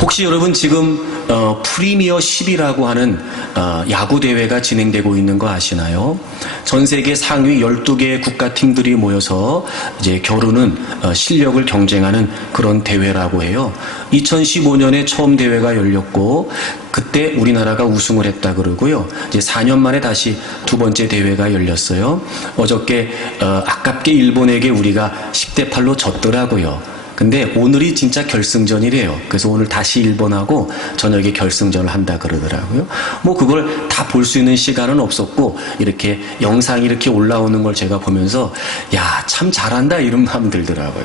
혹시 여러분 지금 프리미어 10이라고 하는 야구 대회가 진행되고 있는 거 아시나요? 전 세계 상위 12개의 국가팀들이 모여서 이제 겨루는 실력을 경쟁하는 그런 대회라고 해요. 2015년에 처음 대회가 열렸고 그때 우리나라가 우승을 했다 그러고요. 이제 4년 만에 다시 두 번째 대회가 열렸어요. 어저께 아깝게 일본에게 우리가 10대 8로 졌더라고요. 근데 오늘이 진짜 결승전이래요. 그래서 오늘 다시 일본하고 저녁에 결승전을 한다 그러더라고요. 뭐 그걸 다 볼 수 있는 시간은 없었고 이렇게 영상이 이렇게 올라오는 걸 제가 보면서 야, 참 잘한다 이런 마음 들더라고요.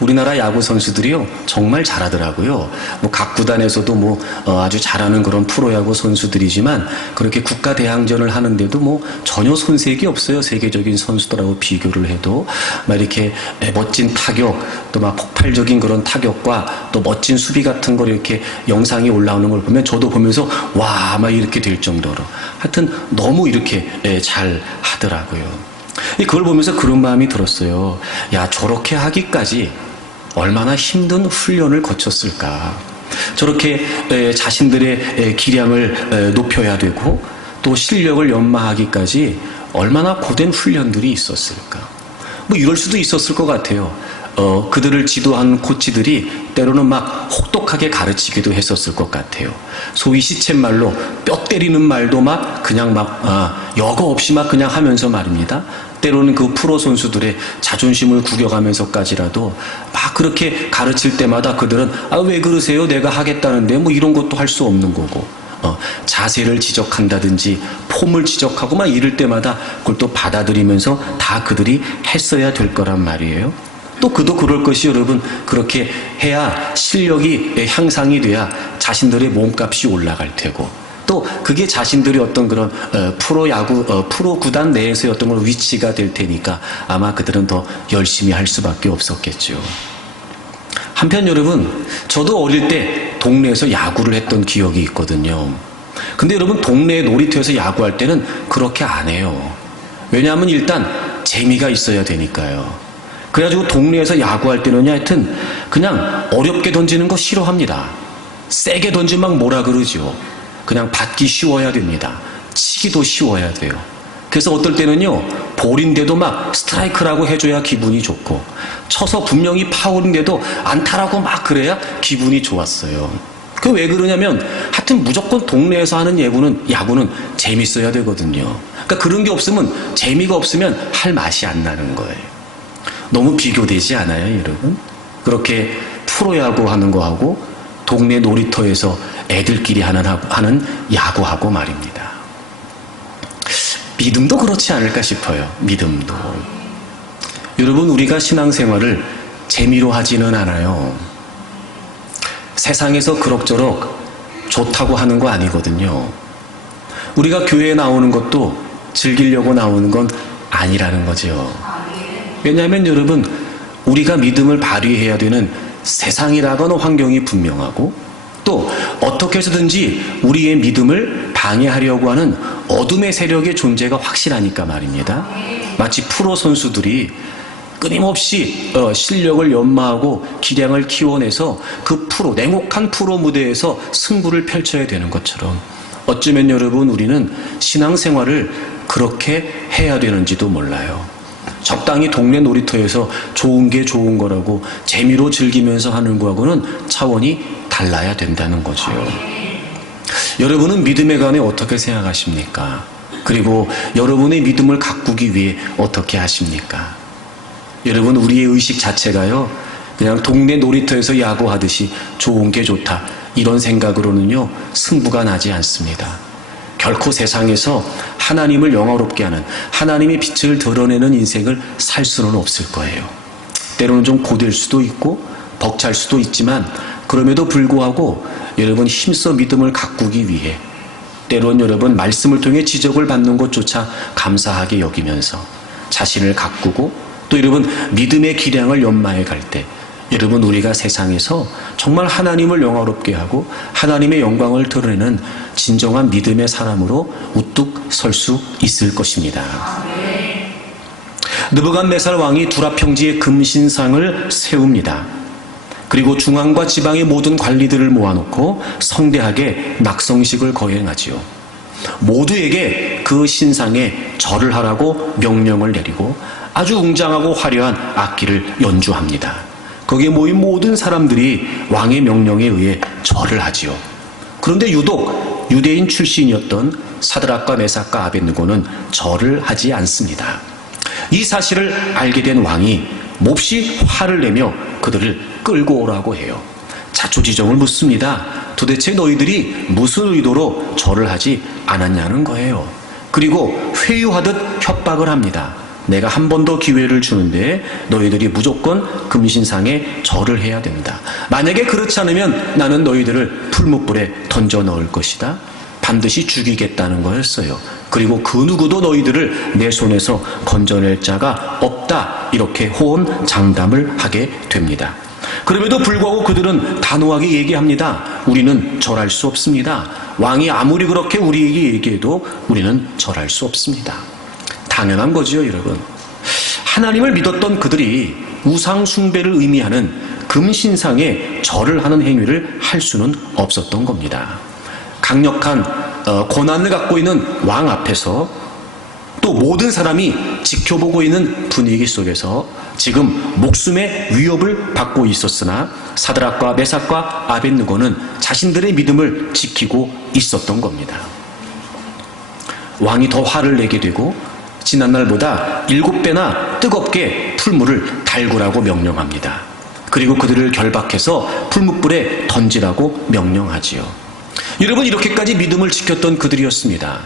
우리나라 야구 선수들이요 정말 잘하더라고요. 뭐 각 구단에서도 뭐 아주 잘하는 그런 프로야구 선수들이지만 그렇게 국가 대항전을 하는데도 뭐 전혀 손색이 없어요. 세계적인 선수들하고 비교를 해도 막 이렇게 멋진 타격 또 막 폭발적인 그런 타격과 또 멋진 수비 같은 걸 이렇게 영상이 올라오는 걸 보면 저도 보면서 와, 막 이렇게 될 정도로 하여튼 너무 이렇게 잘 하더라고요. 그걸 보면서 그런 마음이 들었어요. 야, 저렇게 하기까지 얼마나 힘든 훈련을 거쳤을까. 저렇게 자신들의 기량을 높여야 되고 또 실력을 연마하기까지 얼마나 고된 훈련들이 있었을까. 뭐 이럴 수도 있었을 것 같아요. 그들을 지도한 코치들이 때로는 막 혹독하게 가르치기도 했었을 것 같아요. 소위 시쳇말로 뼈 때리는 말도 막 그냥 막 여과 없이 막 그냥 하면서 말입니다. 때로는 그 프로 선수들의 자존심을 구겨가면서까지라도 막 그렇게 가르칠 때마다 그들은 왜 그러세요? 내가 하겠다는데 뭐 이런 것도 할 수 없는 거고 자세를 지적한다든지 폼을 지적하고 막 이럴 때마다 그걸 또 받아들이면서 다 그들이 했어야 될 거란 말이에요. 또 그도 그럴 것이 여러분 그렇게 해야 실력이 향상이 돼야 자신들의 몸값이 올라갈 테고 또 그게 자신들이 어떤 그런 프로야구 프로 구단 내에서의 어떤 그런 위치가 될 테니까 아마 그들은 더 열심히 할 수밖에 없었겠죠. 한편 여러분 저도 어릴 때 동네에서 야구를 했던 기억이 있거든요. 근데 여러분 동네 놀이터에서 야구할 때는 그렇게 안 해요. 왜냐하면 일단 재미가 있어야 되니까요. 그래가지고 동네에서 야구할 때는 하여튼 그냥 어렵게 던지는 거 싫어합니다. 세게 던지면 막 뭐라 그러죠. 그냥 받기 쉬워야 됩니다. 치기도 쉬워야 돼요. 그래서 어떨 때는요 볼인데도 막 스트라이크라고 해줘야 기분이 좋고 쳐서 분명히 파울인데도 안타라고 막 그래야 기분이 좋았어요. 그 왜 그러냐면 하여튼 무조건 동네에서 하는 야구는 재밌어야 되거든요. 그러니까 그런 게 없으면 재미가 없으면 할 맛이 안 나는 거예요. 너무 비교되지 않아요, 여러분? 그렇게 프로야구 하는 거하고 동네 놀이터에서 애들끼리 하는 야구하고 말입니다. 믿음도 그렇지 않을까 싶어요. 믿음도. 여러분 우리가 신앙생활을 재미로 하지는 않아요. 세상에서 그럭저럭 좋다고 하는 거 아니거든요. 우리가 교회에 나오는 것도 즐기려고 나오는 건 아니라는 거죠. 왜냐하면 여러분 우리가 믿음을 발휘해야 되는 세상이라거나 환경이 분명하고 또 어떻게 해서든지 우리의 믿음을 방해하려고 하는 어둠의 세력의 존재가 확실하니까 말입니다. 마치 프로 선수들이 끊임없이 실력을 연마하고 기량을 키워내서 그 냉혹한 프로 무대에서 승부를 펼쳐야 되는 것처럼 어쩌면 여러분 우리는 신앙생활을 그렇게 해야 되는지도 몰라요. 적당히 동네 놀이터에서 좋은 게 좋은 거라고 재미로 즐기면서 하는 거하고는 차원이 달라야 된다는 거죠. 여러분은 믿음에 관해 어떻게 생각하십니까? 그리고 여러분의 믿음을 가꾸기 위해 어떻게 하십니까? 여러분 우리의 의식 자체가요 그냥 동네 놀이터에서 야구하듯이 좋은 게 좋다 이런 생각으로는요 승부가 나지 않습니다. 결코 세상에서 하나님을 영화롭게 하는 하나님의 빛을 드러내는 인생을 살 수는 없을 거예요. 때로는 좀 고될 수도 있고 벅찰 수도 있지만 그럼에도 불구하고 여러분 힘써 믿음을 가꾸기 위해 때론 여러분 말씀을 통해 지적을 받는 것조차 감사하게 여기면서 자신을 가꾸고 또 여러분 믿음의 기량을 연마해 갈 때 여러분 우리가 세상에서 정말 하나님을 영화롭게 하고 하나님의 영광을 드러내는 진정한 믿음의 사람으로 우뚝 설 수 있을 것입니다. 느부갓네살 왕이 두라 평지에 금신상을 세웁니다. 그리고 중앙과 지방의 모든 관리들을 모아놓고 성대하게 낙성식을 거행하지요. 모두에게 그 신상에 절을 하라고 명령을 내리고 아주 웅장하고 화려한 악기를 연주합니다. 거기에 모인 모든 사람들이 왕의 명령에 의해 절을 하지요. 그런데 유독 유대인 출신이었던 사드락과 메삭과 아벳느고는 절을 하지 않습니다. 이 사실을 알게 된 왕이 몹시 화를 내며 그들을 끌고 오라고 해요. 자초지종을 묻습니다. 도대체 너희들이 무슨 의도로 절을 하지 않았냐는 거예요. 그리고 회유하듯 협박을 합니다. 내가 한 번 더 기회를 주는데 너희들이 무조건 금신상에 절을 해야 된다. 만약에 그렇지 않으면 나는 너희들을 풀무불에 던져 넣을 것이다. 반드시 죽이겠다는 거였어요. 그리고 그 누구도 너희들을 내 손에서 건져낼 자가 없다. 이렇게 호언 장담을 하게 됩니다. 그럼에도 불구하고 그들은 단호하게 얘기합니다. 우리는 절할 수 없습니다. 왕이 아무리 그렇게 우리에게 얘기해도 우리는 절할 수 없습니다. 당연한 거지요, 여러분. 하나님을 믿었던 그들이 우상 숭배를 의미하는 금신상에 절을 하는 행위를 할 수는 없었던 겁니다. 강력한 권한을 갖고 있는 왕 앞에서 또 모든 사람이 지켜보고 있는 분위기 속에서 지금 목숨의 위협을 받고 있었으나 사드락과 메삭과 아벳느고는 자신들의 믿음을 지키고 있었던 겁니다. 왕이 더 화를 내게 되고 지난날보다 7배나 뜨겁게 풀물을 달구라고 명령합니다. 그리고 그들을 결박해서 풀무불에 던지라고 명령하지요. 여러분, 이렇게까지 믿음을 지켰던 그들이었습니다.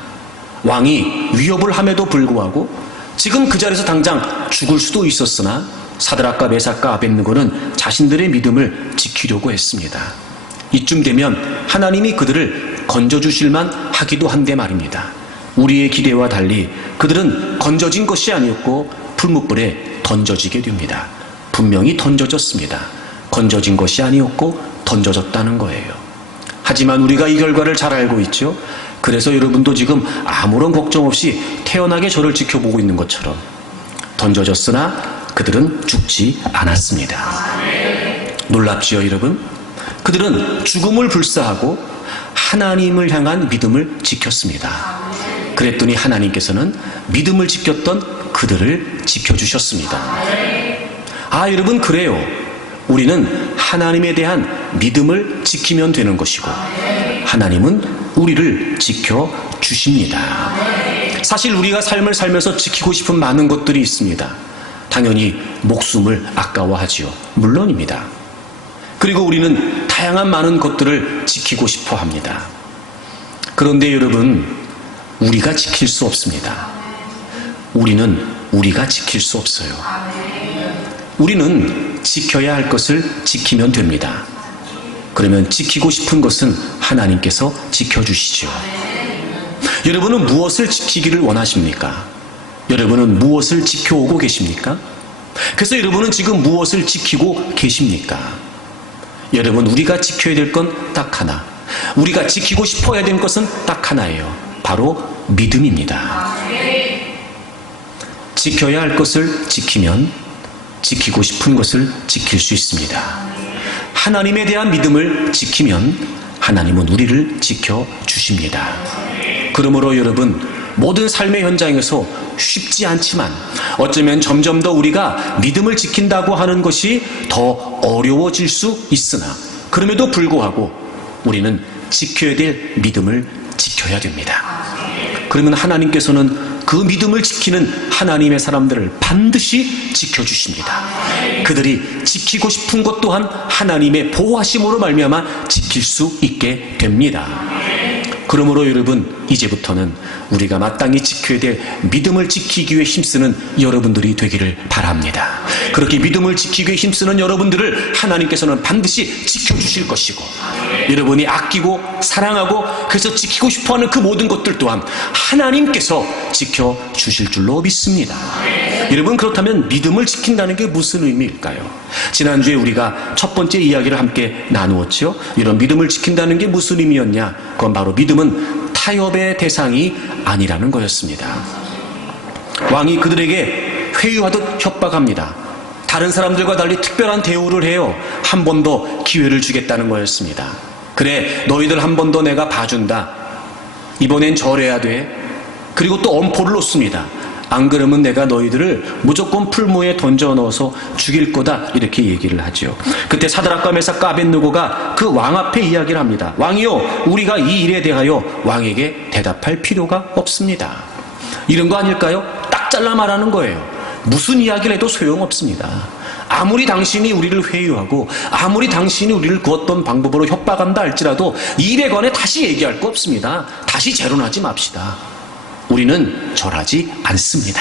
왕이 위협을 함에도 불구하고 지금 그 자리에서 당장 죽을 수도 있었으나 사드락과 메삭과 아벳느고는 자신들의 믿음을 지키려고 했습니다. 이쯤 되면 하나님이 그들을 건져주실만 하기도 한데 말입니다. 우리의 기대와 달리 그들은 건져진 것이 아니었고 풀무불에 던져지게 됩니다. 분명히 던져졌습니다. 건져진 것이 아니었고 던져졌다는 거예요. 하지만 우리가 이 결과를 잘 알고 있죠. 그래서 여러분도 지금 아무런 걱정 없이 태연하게 저를 지켜보고 있는 것처럼 던져졌으나 그들은 죽지 않았습니다. 놀랍지요, 여러분? 그들은 죽음을 불사하고 하나님을 향한 믿음을 지켰습니다. 그랬더니 하나님께서는 믿음을 지켰던 그들을 지켜주셨습니다. 아, 여러분, 그래요. 우리는 하나님에 대한 믿음을 지키면 되는 것이고 하나님은 우리를 지켜주십니다. 사실 우리가 삶을 살면서 지키고 싶은 많은 것들이 있습니다. 당연히 목숨을 아까워하지요. 물론입니다. 그리고 우리는 다양한 많은 것들을 지키고 싶어 합니다. 그런데 여러분, 우리가 지킬 수 없습니다. 우리가 지킬 수 없어요. 우리는 지켜야 할 것을 지키면 됩니다. 그러면 지키고 싶은 것은 하나님께서 지켜주시죠. 여러분은 무엇을 지키기를 원하십니까? 여러분은 무엇을 지켜오고 계십니까? 그래서 여러분은 지금 무엇을 지키고 계십니까? 여러분, 우리가 지켜야 될 건 딱 하나. 우리가 지키고 싶어야 될 것은 딱 하나예요. 바로 믿음입니다. 지켜야 할 것을 지키면 지키고 싶은 것을 지킬 수 있습니다. 하나님에 대한 믿음을 지키면 하나님은 우리를 지켜주십니다. 그러므로 여러분, 모든 삶의 현장에서 쉽지 않지만 어쩌면 점점 더 우리가 믿음을 지킨다고 하는 것이 더 어려워질 수 있으나 그럼에도 불구하고 우리는 지켜야 될 믿음을 지켜야 됩니다. 그러면 하나님께서는 그 믿음을 지키는 하나님의 사람들을 반드시 지켜주십니다. 그들이 지키고 싶은 것 또한 하나님의 보호하심으로 말미암아 지킬 수 있게 됩니다. 그러므로 여러분, 이제부터는 우리가 마땅히 지켜야 될 믿음을 지키기 위해 힘쓰는 여러분들이 되기를 바랍니다. 그렇게 믿음을 지키기 위해 힘쓰는 여러분들을 하나님께서는 반드시 지켜주실 것이고 여러분이 아끼고 사랑하고 그래서 지키고 싶어하는 그 모든 것들 또한 하나님께서 지켜주실 줄로 믿습니다. 여러분, 그렇다면 믿음을 지킨다는 게 무슨 의미일까요? 지난주에 우리가 첫 번째 이야기를 함께 나누었죠. 이런 믿음을 지킨다는 게 무슨 의미였냐? 그건 바로 믿음은 타협의 대상이 아니라는 거였습니다. 왕이 그들에게 회유하듯 협박합니다. 다른 사람들과 달리 특별한 대우를 해요. 한 번 더 기회를 주겠다는 거였습니다. 그래, 너희들 한 번 더 내가 봐준다. 이번엔 절해야 돼. 그리고 또 엄포를 놓습니다. 안 그러면 내가 너희들을 무조건 풀무에 던져 넣어서 죽일 거다, 이렇게 얘기를 하죠. 그때 사드락과 메삭 아벳느고가 그 왕 앞에 이야기를 합니다. 왕이요, 우리가 이 일에 대하여 왕에게 대답할 필요가 없습니다. 이런 거 아닐까요? 딱 잘라 말하는 거예요. 무슨 이야기를 해도 소용없습니다. 아무리 당신이 우리를 회유하고 아무리 당신이 우리를 구었던 방법으로 협박한다 할지라도 이 일에 관해 다시 얘기할 거 없습니다. 다시 재론하지 맙시다. 우리는 절하지 않습니다.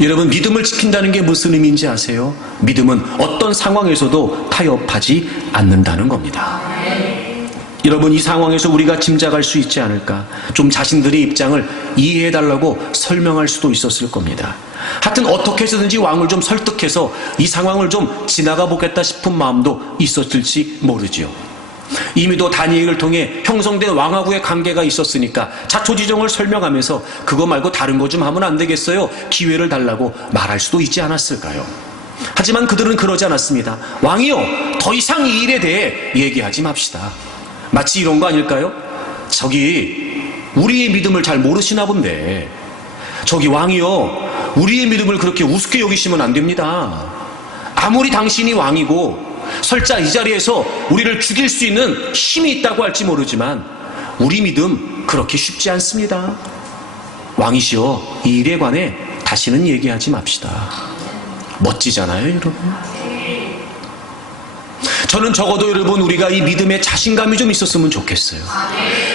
여러분, 믿음을 지킨다는 게 무슨 의미인지 아세요? 믿음은 어떤 상황에서도 타협하지 않는다는 겁니다. 여러분, 이 상황에서 우리가 짐작할 수 있지 않을까? 좀 자신들의 입장을 이해해달라고 설명할 수도 있었을 겁니다. 하여튼 어떻게 해서든지 왕을 좀 설득해서 이 상황을 좀 지나가 보겠다 싶은 마음도 있었을지 모르지요. 이미도 다니엘을 통해 형성된 왕하고의 관계가 있었으니까 자초지종을 설명하면서 그거 말고 다른 거 좀 하면 안 되겠어요? 기회를 달라고 말할 수도 있지 않았을까요? 하지만 그들은 그러지 않았습니다. 왕이요, 더 이상 이 일에 대해 얘기하지 맙시다. 마치 이런 거 아닐까요? 저기 우리의 믿음을 잘 모르시나 본데, 저기 왕이요, 우리의 믿음을 그렇게 우습게 여기시면 안 됩니다. 아무리 당신이 왕이고 설자 이 자리에서 우리를 죽일 수 있는 힘이 있다고 할지 모르지만 우리 믿음 그렇게 쉽지 않습니다. 왕이시여, 이 일에 관해 다시는 얘기하지 맙시다. 멋지잖아요, 여러분. 저는 적어도 여러분, 우리가 이 믿음에 자신감이 좀 있었으면 좋겠어요.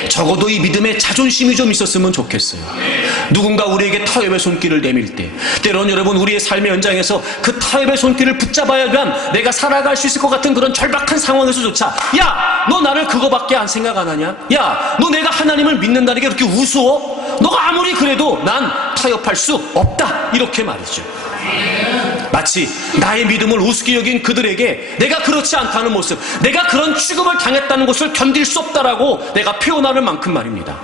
적어도 이 믿음에 자존심이 좀 있었으면 좋겠어요. 누군가 우리에게 타협의 손길을 내밀 때, 때론 여러분, 우리의 삶의 현장에서 그 타협의 손길을 붙잡아야만 내가 살아갈 수 있을 것 같은 그런 절박한 상황에서조차, 야, 너 나를 그거밖에 안 생각 안 하냐? 야, 너 내가 하나님을 믿는다는 게 그렇게 우스워? 너가 아무리 그래도 난 타협할 수 없다, 이렇게 말이죠. 마치 나의 믿음을 우습게 여긴 그들에게 내가 그렇지 않다는 모습, 내가 그런 취급을 당했다는 것을 견딜 수 없다라고 내가 표현하는 만큼 말입니다.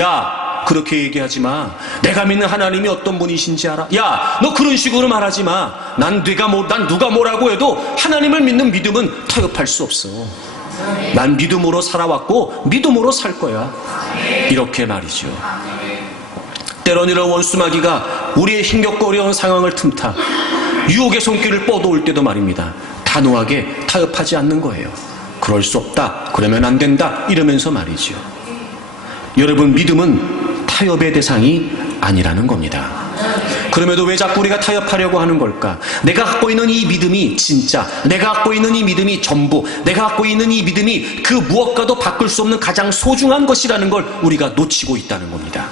야, 그렇게 얘기하지 마. 내가 믿는 하나님이 어떤 분이신지 알아? 야, 너 그런 식으로 말하지 마. 난 누가 뭐라고 해도 하나님을 믿는 믿음은 타협할 수 없어. 난 믿음으로 살아왔고 믿음으로 살 거야. 이렇게 말이죠. 때론 이런 원수마귀가 우리의 힘겹고 어려운 상황을 틈타 유혹의 손길을 뻗어올 때도 말입니다. 단호하게 타협하지 않는 거예요. 그럴 수 없다, 그러면 안 된다, 이러면서 말이죠. 여러분, 믿음은 타협의 대상이 아니라는 겁니다. 그럼에도 왜 자꾸 우리가 타협하려고 하는 걸까? 내가 갖고 있는 이 믿음이 진짜, 내가 갖고 있는 이 믿음이 전부, 내가 갖고 있는 이 믿음이 그 무엇과도 바꿀 수 없는 가장 소중한 것이라는 걸 우리가 놓치고 있다는 겁니다.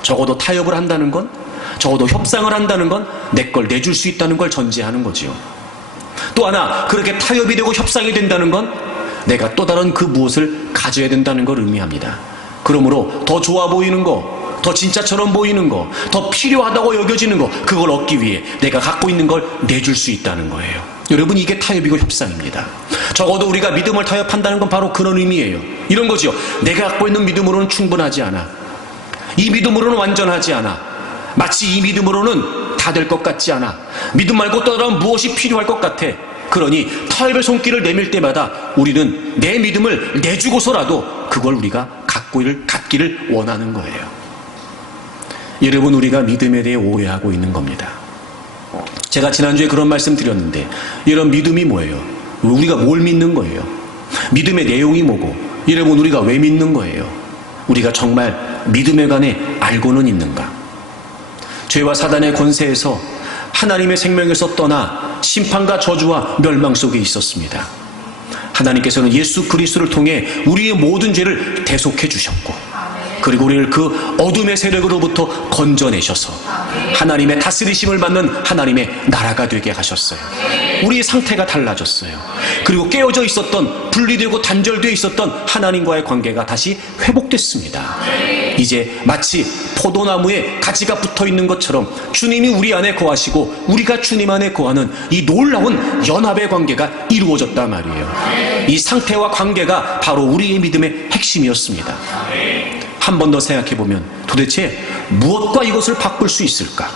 적어도 타협을 한다는 건, 적어도 협상을 한다는 건 내 걸 내줄 수 있다는 걸 전제하는 거지요. 또 하나, 그렇게 타협이 되고 협상이 된다는 건 내가 또 다른 그 무엇을 가져야 된다는 걸 의미합니다. 그러므로 더 좋아 보이는 거, 더 진짜처럼 보이는 거, 더 필요하다고 여겨지는 거, 그걸 얻기 위해 내가 갖고 있는 걸 내줄 수 있다는 거예요. 여러분, 이게 타협이고 협상입니다. 적어도 우리가 믿음을 타협한다는 건 바로 그런 의미예요. 이런 거죠. 내가 갖고 있는 믿음으로는 충분하지 않아. 이 믿음으로는 완전하지 않아. 마치 이 믿음으로는 다 될 것 같지 않아. 믿음 말고 또 다른 무엇이 필요할 것 같아. 그러니 타협의 손길을 내밀 때마다 우리는 내 믿음을 내주고서라도 그걸 우리가 갖기를 원하는 거예요. 여러분, 우리가 믿음에 대해 오해하고 있는 겁니다. 제가 지난주에 그런 말씀 드렸는데, 이런 믿음이 뭐예요? 우리가 뭘 믿는 거예요? 믿음의 내용이 뭐고, 여러분, 우리가 왜 믿는 거예요? 우리가 정말 믿음에 관해 알고는 있는가? 죄와 사단의 권세에서 하나님의 생명에서 떠나 심판과 저주와 멸망 속에 있었습니다. 하나님께서는 예수 그리스도를 통해 우리의 모든 죄를 대속해 주셨고, 그리고 우리를 그 어둠의 세력으로부터 건져내셔서 하나님의 다스리심을 받는 하나님의 나라가 되게 하셨어요. 우리의 상태가 달라졌어요. 그리고 깨어져 있었던, 분리되고 단절되어 있었던 하나님과의 관계가 다시 회복됐습니다. 이제 마치 포도나무에 가지가 붙어 있는 것처럼 주님이 우리 안에 거하시고 우리가 주님 안에 거하는 이 놀라운 연합의 관계가 이루어졌단 말이에요. 이 상태와 관계가 바로 우리의 믿음의 핵심이었습니다. 한 번 더 생각해 보면 도대체 무엇과 이것을 바꿀 수 있을까?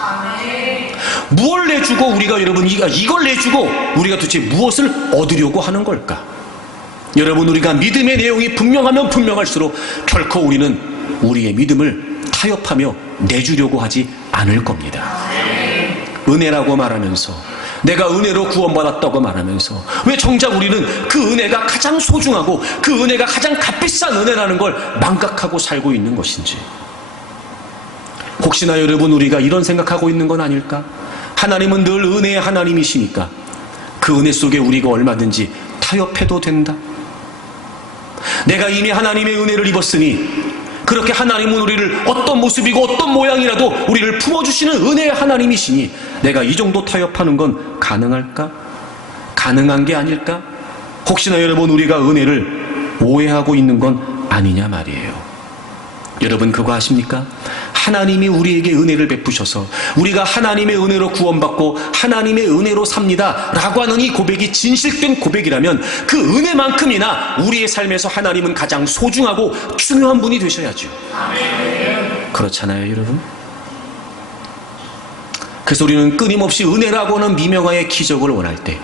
무엇을 내주고 우리가 여러분 이걸 내주고 우리가 도대체 무엇을 얻으려고 하는 걸까? 여러분, 우리가 믿음의 내용이 분명하면 분명할수록 결코 우리는 우리의 믿음을 타협하며 내주려고 하지 않을 겁니다. 은혜라고 말하면서, 내가 은혜로 구원받았다고 말하면서 왜 정작 우리는 그 은혜가 가장 소중하고 그 은혜가 가장 값비싼 은혜라는 걸 망각하고 살고 있는 것인지. 혹시나 여러분, 우리가 이런 생각하고 있는 건 아닐까? 하나님은 늘 은혜의 하나님이시니까 그 은혜 속에 우리가 얼마든지 타협해도 된다. 내가 이미 하나님의 은혜를 입었으니 그렇게 하나님은 우리를 어떤 모습이고 어떤 모양이라도 우리를 품어주시는 은혜의 하나님이시니 내가 이 정도 타협하는 건 가능할까? 가능한 게 아닐까? 혹시나 여러분, 우리가 은혜를 오해하고 있는 건 아니냐 말이에요. 여러분, 그거 아십니까? 하나님이 우리에게 은혜를 베푸셔서 우리가 하나님의 은혜로 구원받고 하나님의 은혜로 삽니다 라고 하는 이 고백이 진실된 고백이라면 그 은혜만큼이나 우리의 삶에서 하나님은 가장 소중하고 중요한 분이 되셔야죠. 그렇잖아요, 여러분? 그래서 우리는 끊임없이 은혜라고 하는 미명하의 기적을 원할 때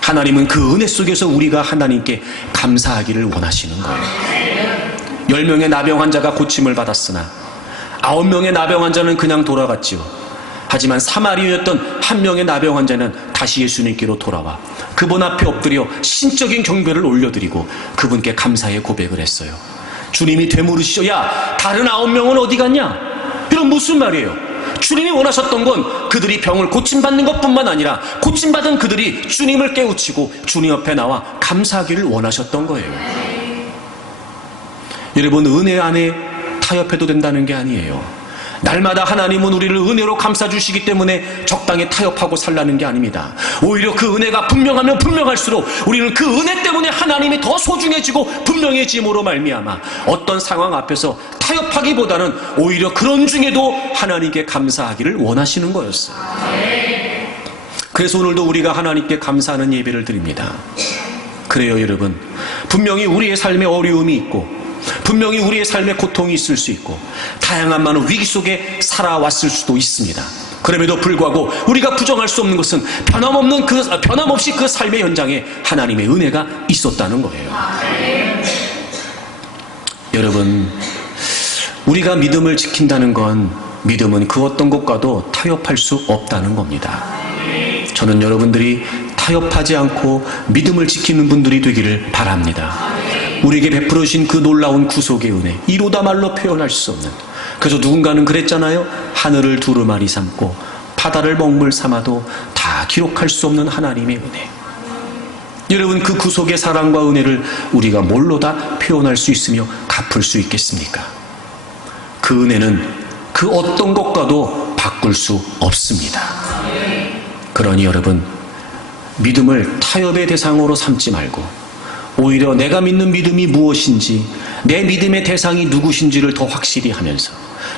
하나님은 그 은혜 속에서 우리가 하나님께 감사하기를 원하시는 거예요. 10명의 나병 환자가 고침을 받았으나 9명의 나병 환자는 그냥 돌아갔지요. 하지만 사마리아였던 한 명의 나병 환자는 다시 예수님께로 돌아와 그분 앞에 엎드려 신적인 경배를 올려드리고 그분께 감사의 고백을 했어요. 주님이 되물으시죠. 야, 다른 9명은 어디 갔냐? 이런 무슨 말이에요? 주님이 원하셨던 건 그들이 병을 고침받는 것뿐만 아니라 고침받은 그들이 주님을 깨우치고 주님 앞에 나와 감사하기를 원하셨던 거예요. 여러분, 은혜 안에 타협해도 된다는 게 아니에요. 날마다 하나님은 우리를 은혜로 감싸주시기 때문에 적당히 타협하고 살라는 게 아닙니다. 오히려 그 은혜가 분명하면 분명할수록 우리는 그 은혜 때문에 하나님이 더 소중해지고 분명해짐으로 말미암아 어떤 상황 앞에서 타협하기보다는 오히려 그런 중에도 하나님께 감사하기를 원하시는 거였어요. 그래서 오늘도 우리가 하나님께 감사하는 예배를 드립니다. 그래요, 여러분. 분명히 우리의 삶에 어려움이 있고 분명히 우리의 삶에 고통이 있을 수 있고 다양한 많은 위기 속에 살아왔을 수도 있습니다. 그럼에도 불구하고 우리가 부정할 수 없는 것은 변함없이 그 삶의 현장에 하나님의 은혜가 있었다는 거예요. 여러분, 우리가 믿음을 지킨다는 건 믿음은 그 어떤 것과도 타협할 수 없다는 겁니다. 저는 여러분들이 타협하지 않고 믿음을 지키는 분들이 되기를 바랍니다. 우리에게 베풀어 주신 그 놀라운 구속의 은혜, 이루다 말로 표현할 수 없는. 그래서 누군가는 그랬잖아요. 하늘을 두루마리 삼고 바다를 먹물 삼아도 다 기록할 수 없는 하나님의 은혜. 여러분, 그 구속의 사랑과 은혜를 우리가 뭘로 다 표현할 수 있으며 갚을 수 있겠습니까? 그 은혜는 그 어떤 것과도 바꿀 수 없습니다. 그러니 여러분, 믿음을 타협의 대상으로 삼지 말고 오히려 내가 믿는 믿음이 무엇인지, 내 믿음의 대상이 누구신지를 더 확실히 하면서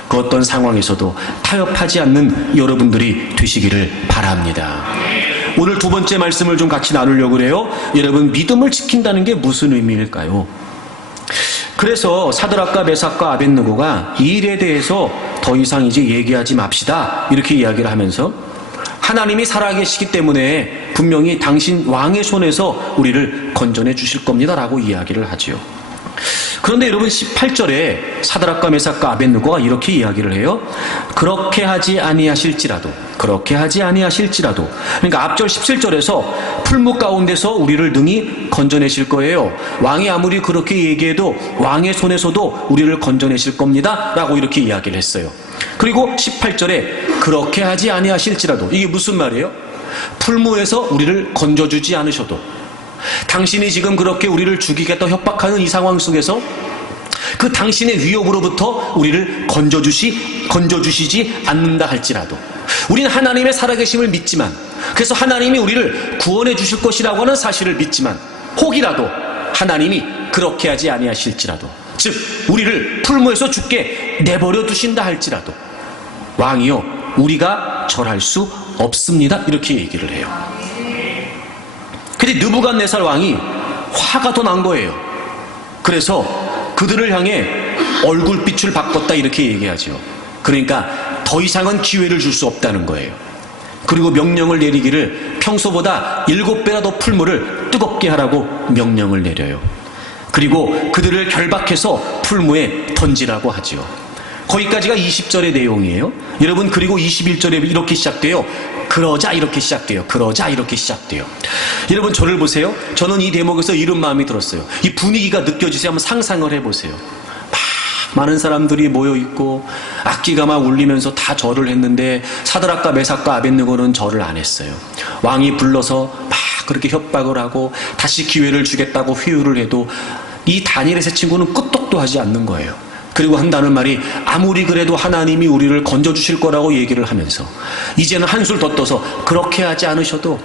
그 어떤 상황에서도 타협하지 않는 여러분들이 되시기를 바랍니다. 오늘 두 번째 말씀을 좀 같이 나누려고 그래요. 여러분, 믿음을 지킨다는 게 무슨 의미일까요? 그래서 사드락과 메삭과 아벳느고가 이 일에 대해서 더 이상 이제 얘기하지 맙시다 이렇게 이야기를 하면서 하나님이 살아계시기 때문에 분명히 당신 왕의 손에서 우리를 건져내 주실 겁니다 라고 이야기를 하지요. 그런데 여러분, 18절에 사드락과 메삭과 아벳느고가 이렇게 이야기를 해요. 그렇게 하지 아니하실지라도, 그러니까 앞절 17절에서 풀무 가운데서 우리를 능히 건져내실 거예요. 왕이 아무리 그렇게 얘기해도 왕의 손에서도 우리를 건져내실 겁니다 라고 이렇게 이야기를 했어요. 그리고 18절에 그렇게 하지 아니하실지라도, 이게 무슨 말이에요? 풀무에서 우리를 건져주지 않으셔도, 당신이 지금 그렇게 우리를 죽이겠다 협박하는 이 상황 속에서 그 당신의 위협으로부터 우리를 건져주시지 않는다 할지라도, 우리는 하나님의 살아계심을 믿지만, 그래서 하나님이 우리를 구원해 주실 것이라고 하는 사실을 믿지만, 혹이라도 하나님이 그렇게 하지 아니하실지라도, 즉 우리를 풀무에서 죽게 내버려 두신다 할지라도 왕이요, 우리가 절할 수 없습니다 이렇게 얘기를 해요. 근데 느부갓네살 왕이 화가 더 난 거예요. 그래서 그들을 향해 얼굴빛을 바꿨다 이렇게 얘기하죠. 그러니까 더 이상은 기회를 줄 수 없다는 거예요. 그리고 명령을 내리기를 평소보다 7배나 더 풀무를 뜨겁게 하라고 명령을 내려요. 그리고 그들을 결박해서 풀무에 던지라고 하지요. 거기까지가 20절의 내용이에요. 여러분, 그리고 21절에 이렇게 시작돼요. 그러자 이렇게 시작돼요. 그러자 이렇게 시작돼요. 여러분, 저를 보세요. 저는 이 대목에서 이런 마음이 들었어요. 이 분위기가 느껴지세요? 한번 상상을 해보세요. 많은 사람들이 모여있고 악기가 막 울리면서 다 절을 했는데 사드락과 메삭과 아벳느고는 절을 안 했어요. 왕이 불러서 막 그렇게 협박을 하고 다시 기회를 주겠다고 회유를 해도 이 다니엘의 세 친구는 끄떡도 하지 않는 거예요. 그리고 한다는 말이 아무리 그래도 하나님이 우리를 건져주실 거라고 얘기를 하면서 이제는 한술 더 떠서 그렇게 하지 않으셔도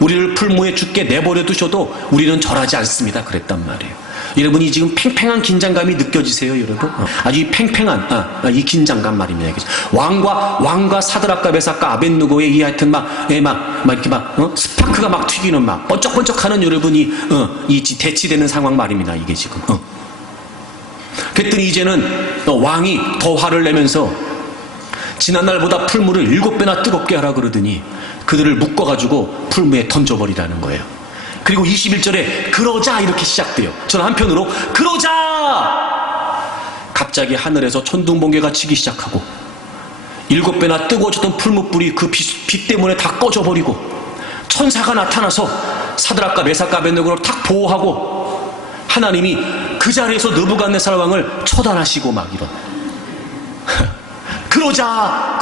우리를 풀무에 죽게 내버려 두셔도 우리는 절하지 않습니다. 그랬단 말이에요. 여러분이 지금 팽팽한 긴장감이 느껴지세요, 여러분? 아주 이 팽팽한 이 긴장감 말입니다. 왕과 사드락과 메삭과 아벳느고의 이 하여튼 이렇게 스파크가 막 튀기는 번쩍번쩍하는 여러분이 이 대치되는 상황 말입니다. 이게 지금. 그랬더니 이제는 왕이 더 화를 내면서 지난날보다 풀무를 7배나 뜨겁게 하라 그러더니 그들을 묶어가지고 풀무에 던져버리라는 거예요. 그리고 21절에 그러자 이렇게 시작돼요. 저는 한편으로 그러자! 갑자기 하늘에서 천둥번개가 치기 시작하고 7배나 뜨거워졌던 풀무불이 그 빛 때문에 다 꺼져버리고 천사가 나타나서 사드락과 메삭과 아벳느고를 탁 보호하고 하나님이 그 자리에서 느부갓네살 왕을 처단하시고 막 이런 그러자.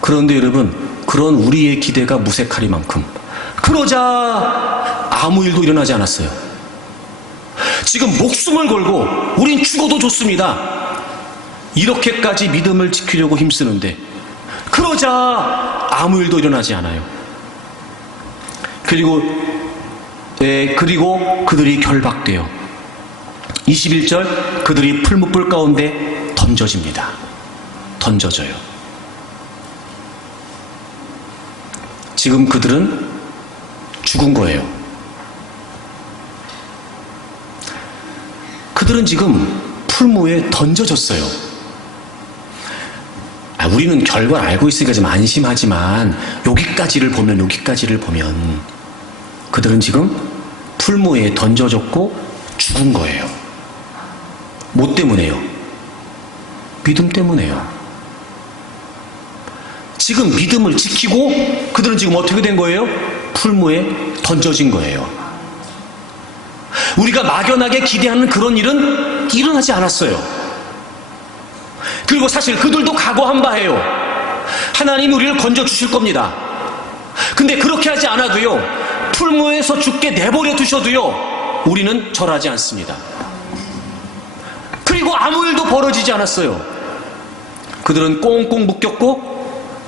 그런데 여러분, 그런 우리의 기대가 무색하리만큼 그러자 아무 일도 일어나지 않았어요. 지금 목숨을 걸고 우린 죽어도 좋습니다. 이렇게까지 믿음을 지키려고 힘쓰는데 그러자 아무 일도 일어나지 않아요. 그리고 그들이 결박돼요. 21절, 그들이 풀무불 가운데 던져져요. 지금 그들은 죽은 거예요. 그들은 지금 풀무에 던져졌어요. 우리는 결과를 알고 있으니까 좀 안심하지만 여기까지를 보면 그들은 지금 풀무에 던져졌고 죽은 거예요. 뭐 때문에요? 믿음 때문에요. 지금 믿음을 지키고 그들은 지금 어떻게 된 거예요? 풀무에 던져진 거예요. 우리가 막연하게 기대하는 그런 일은 일어나지 않았어요. 그리고 사실 그들도 각오한 바예요. 하나님이 우리를 건져주실 겁니다. 근데 그렇게 하지 않아도요, 풀무에서 죽게 내버려 두셔도요, 우리는 절하지 않습니다. 그리고 아무 일도 벌어지지 않았어요. 그들은 꽁꽁 묶였고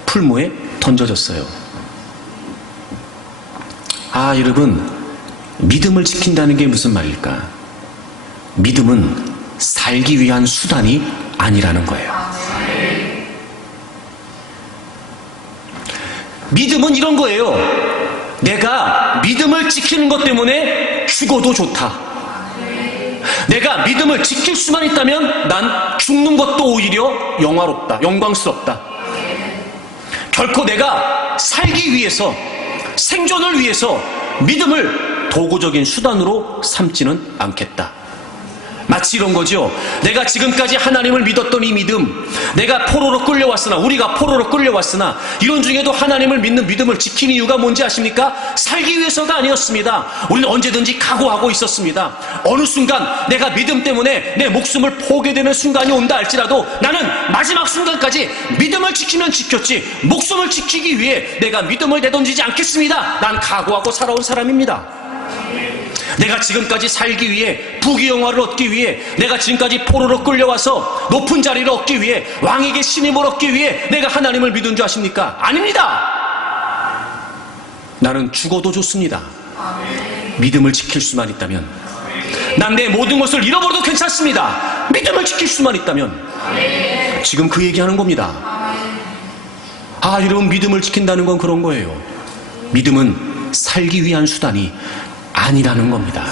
풀무에 던져졌어요. 여러분, 믿음을 지킨다는 게 무슨 말일까? 믿음은 살기 위한 수단이 아니라는 거예요. 믿음은 이런 거예요. 내가 믿음을 지키는 것 때문에 죽어도 좋다. 내가 믿음을 지킬 수만 있다면 난 죽는 것도 오히려 영화롭다, 영광스럽다. 결코 내가 살기 위해서, 생존을 위해서 믿음을 도구적인 수단으로 삼지는 않겠다. 마치 이런 거죠. 내가 지금까지 하나님을 믿었던 이 믿음, 내가 포로로 끌려왔으나, 우리가 포로로 끌려왔으나 이런 중에도 하나님을 믿는 믿음을 지킨 이유가 뭔지 아십니까? 살기 위해서가 아니었습니다. 우리는 언제든지 각오하고 있었습니다. 어느 순간 내가 믿음 때문에 내 목숨을 포기되는 순간이 온다 할지라도 나는 마지막 순간까지 믿음을 지키면 지켰지 목숨을 지키기 위해 내가 믿음을 내던지지 않겠습니다. 난 각오하고 살아온 사람입니다. 내가 지금까지 살기 위해, 부귀영화를 얻기 위해, 내가 지금까지 포로로 끌려와서 높은 자리를 얻기 위해, 왕에게 신임을 얻기 위해 내가 하나님을 믿은 줄 아십니까? 아닙니다. 나는 죽어도 좋습니다. 믿음을 지킬 수만 있다면. 난 내 모든 것을 잃어버려도 괜찮습니다. 믿음을 지킬 수만 있다면. 지금 그 얘기하는 겁니다. 여러분, 믿음을 지킨다는 건 그런 거예요. 믿음은 살기 위한 수단이 아니라는 겁니다.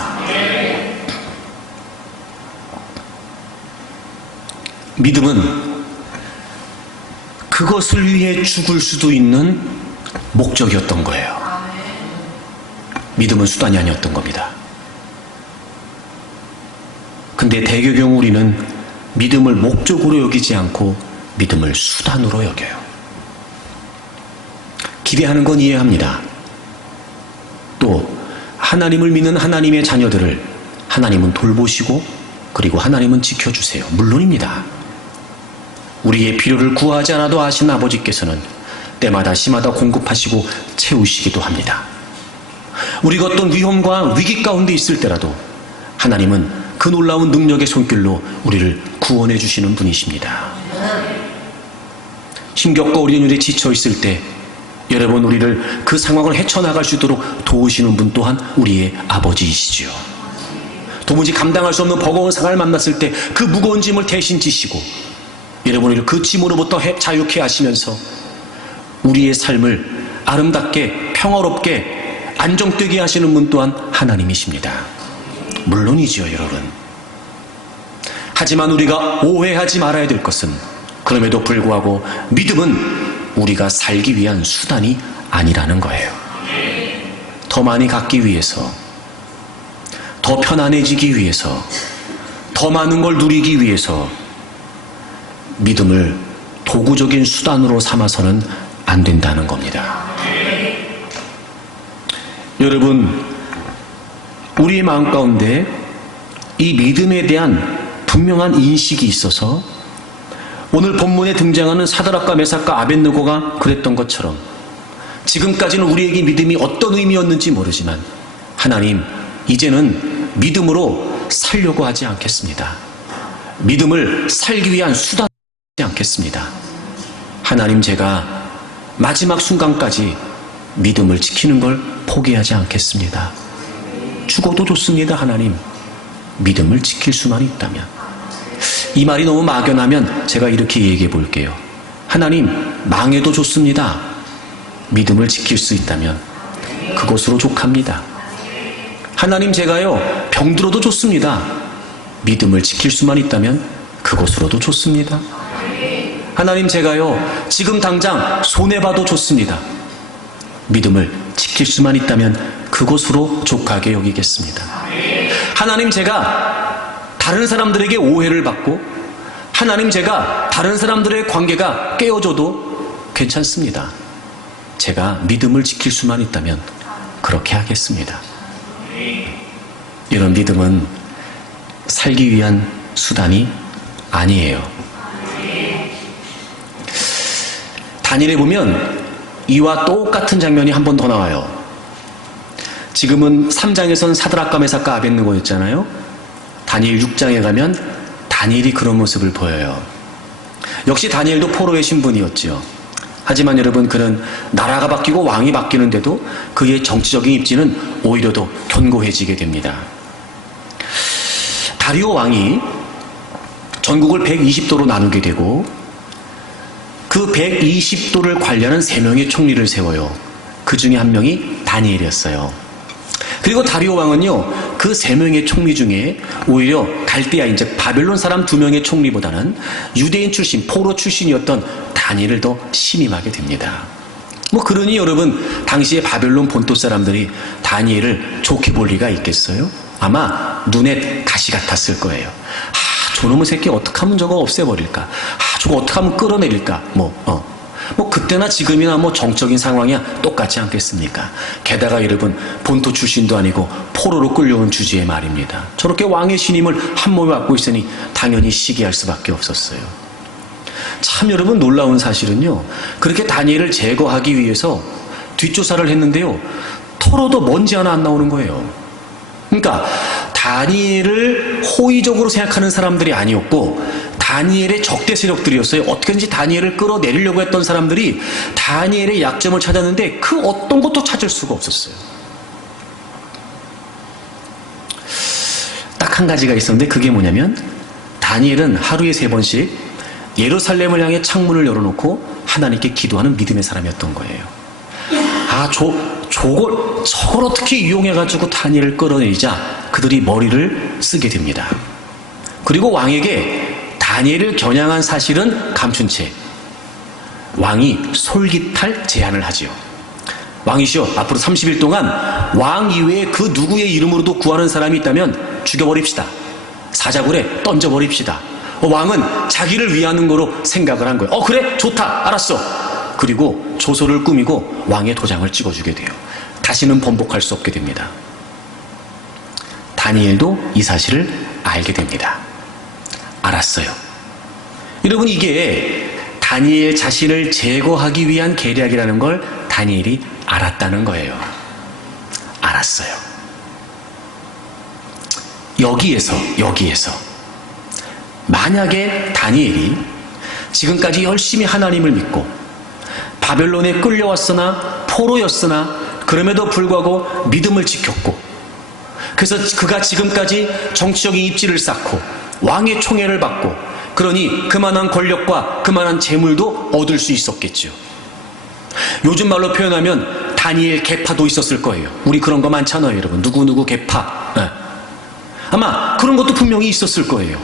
믿음은 그것을 위해 죽을 수도 있는 목적이었던 거예요. 믿음은 수단이 아니었던 겁니다. 근데 대개 경우 우리는 믿음을 목적으로 여기지 않고 믿음을 수단으로 여겨요. 기대하는 건 이해합니다. 또 하나님을 믿는 하나님의 자녀들을 하나님은 돌보시고 그리고 하나님은 지켜주세요. 물론입니다. 우리의 필요를 구하지 않아도 아신 아버지께서는 때마다 시마다 공급하시고 채우시기도 합니다. 우리가 어떤 위험과 위기 가운데 있을 때라도 하나님은 그 놀라운 능력의 손길로 우리를 구원해 주시는 분이십니다. 힘겹고 어려운 일에 지쳐 있을 때 여러분 우리를 그 상황을 헤쳐나갈 수 있도록 도우시는 분 또한 우리의 아버지이시지요. 도무지 감당할 수 없는 버거운 상황을 만났을 때 그 무거운 짐을 대신 지시고 여러분 우리를 그 짐으로부터 자유케 하시면서 우리의 삶을 아름답게 평화롭게 안정되게 하시는 분 또한 하나님이십니다. 물론이지요, 여러분. 하지만 우리가 오해하지 말아야 될 것은 그럼에도 불구하고 믿음은 우리가 살기 위한 수단이 아니라는 거예요. 더 많이 갖기 위해서, 더 편안해지기 위해서, 더 많은 걸 누리기 위해서 믿음을 도구적인 수단으로 삼아서는 안 된다는 겁니다. 여러분, 우리의 마음 가운데 이 믿음에 대한 분명한 인식이 있어서 오늘 본문에 등장하는 사드락과 메삭과 아벳느고가 그랬던 것처럼 지금까지는 우리에게 믿음이 어떤 의미였는지 모르지만 하나님, 이제는 믿음으로 살려고 하지 않겠습니다. 믿음을 살기 위한 수단을 하지 않겠습니다. 하나님, 제가 마지막 순간까지 믿음을 지키는 걸 포기하지 않겠습니다. 죽어도 좋습니다. 하나님, 믿음을 지킬 수만 있다면. 이 말이 너무 막연하면 제가 이렇게 얘기해 볼게요. 하나님, 망해도 좋습니다. 믿음을 지킬 수 있다면 그것으로 족합니다. 하나님, 제가요 병들어도 좋습니다. 믿음을 지킬 수만 있다면 그것으로도 좋습니다. 하나님, 제가요 지금 당장 손해봐도 좋습니다. 믿음을 지킬 수만 있다면 그것으로 족하게 여기겠습니다. 하나님, 제가 다른 사람들에게 오해를 받고 하나님, 제가 다른 사람들의 관계가 깨어져도 괜찮습니다. 제가 믿음을 지킬 수만 있다면 그렇게 하겠습니다. 이런 믿음은 살기 위한 수단이 아니에요. 다니엘에 보면 이와 똑같은 장면이 한 번 더 나와요. 지금은 3장에선 사드락과 메삭과 아벳느고였잖아요. 다니엘 6장에 가면 다니엘이 그런 모습을 보여요. 역시 다니엘도 포로의 신분이었죠. 하지만 여러분, 그는 나라가 바뀌고 왕이 바뀌는데도 그의 정치적인 입지는 오히려 더 견고해지게 됩니다. 다리오 왕이 전국을 120도로 나누게 되고 그 120도를 관리하는 3명의 총리를 세워요. 그 중에 한 명이 다니엘이었어요. 그리고 다리오 왕은요, 그 3명의 총리 중에 오히려 갈대아인, 즉 바벨론 사람 2명의 총리보다는 유대인 출신, 포로 출신이었던 다니엘을 더 신임하게 됩니다. 그러니 여러분, 당시에 바벨론 본토 사람들이 다니엘을 좋게 볼 리가 있겠어요? 아마 눈에 가시 같았을 거예요. 저놈의 새끼 어떻게 하면 저거 없애버릴까? 저거 어떻게 하면 끌어내릴까? 그때나 지금이나 정적인 상황이야 똑같지 않겠습니까? 게다가 여러분, 본토 출신도 아니고 포로로 끌려온 주제의 말입니다. 저렇게 왕의 신임을 한 몸에 맡고 있으니 당연히 시기할 수밖에 없었어요. 참 여러분, 놀라운 사실은요, 그렇게 다니엘을 제거하기 위해서 뒷조사를 했는데요, 털어도 먼지 하나 안 나오는 거예요. 그러니까 다니엘을 호의적으로 생각하는 사람들이 아니었고 다니엘의 적대 세력들이었어요. 어떻게든지 다니엘을 끌어내리려고 했던 사람들이 다니엘의 약점을 찾았는데 그 어떤 것도 찾을 수가 없었어요. 딱 한 가지가 있었는데 그게 뭐냐면, 다니엘은 하루에 3번씩 예루살렘을 향해 창문을 열어놓고 하나님께 기도하는 믿음의 사람이었던 거예요. 저걸 어떻게 이용해가지고 다니엘을 끌어내리자 그들이 머리를 쓰게 됩니다. 그리고 왕에게 다니엘을 겨냥한 사실은 감춘 채 왕이 솔깃할 제안을 하지요. 왕이시여, 앞으로 30일 동안 왕 이외에 그 누구의 이름으로도 구하는 사람이 있다면 죽여버립시다. 사자굴에 던져버립시다. 왕은 자기를 위하는 거로 생각을 한 거예요. 그래? 좋다. 알았어. 그리고 조서를 꾸미고 왕의 도장을 찍어주게 돼요. 다시는 번복할 수 없게 됩니다. 다니엘도 이 사실을 알게 됩니다. 알았어요. 여러분, 이게 다니엘 자신을 제거하기 위한 계략이라는 걸 다니엘이 알았다는 거예요. 알았어요. 여기에서 만약에 다니엘이 지금까지 열심히 하나님을 믿고 바벨론에 끌려왔으나 포로였으나 그럼에도 불구하고 믿음을 지켰고, 그래서 그가 지금까지 정치적인 입지를 쌓고 왕의 총애를 받고, 그러니 그만한 권력과 그만한 재물도 얻을 수 있었겠죠. 요즘 말로 표현하면 다니엘 계파도 있었을 거예요. 우리 그런 거 많잖아요, 여러분. 누구누구 계파. 네. 아마 그런 것도 분명히 있었을 거예요.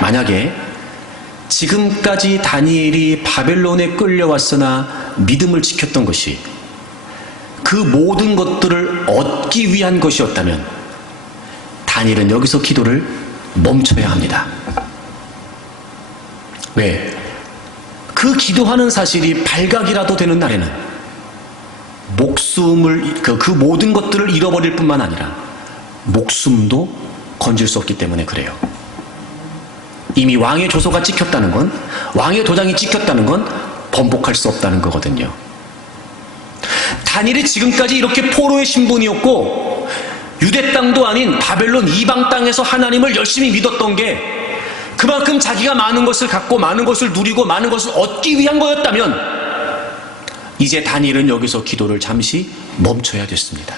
만약에 지금까지 다니엘이 바벨론에 끌려왔으나 믿음을 지켰던 것이 그 모든 것들을 얻기 위한 것이었다면 다니엘은 여기서 기도를 멈춰야 합니다. 왜? 그 기도하는 사실이 발각이라도 되는 날에는 목숨을, 그 모든 것들을 잃어버릴 뿐만 아니라 목숨도 건질 수 없기 때문에 그래요. 이미 왕의 조서가 찍혔다는 건, 왕의 도장이 찍혔다는 건 번복할 수 없다는 거거든요. 다니엘이 지금까지 이렇게 포로의 신분이었고 유대 땅도 아닌 바벨론 이방 땅에서 하나님을 열심히 믿었던 게 그만큼 자기가 많은 것을 갖고 많은 것을 누리고 많은 것을 얻기 위한 거였다면 이제 다니엘은 여기서 기도를 잠시 멈춰야 됐습니다.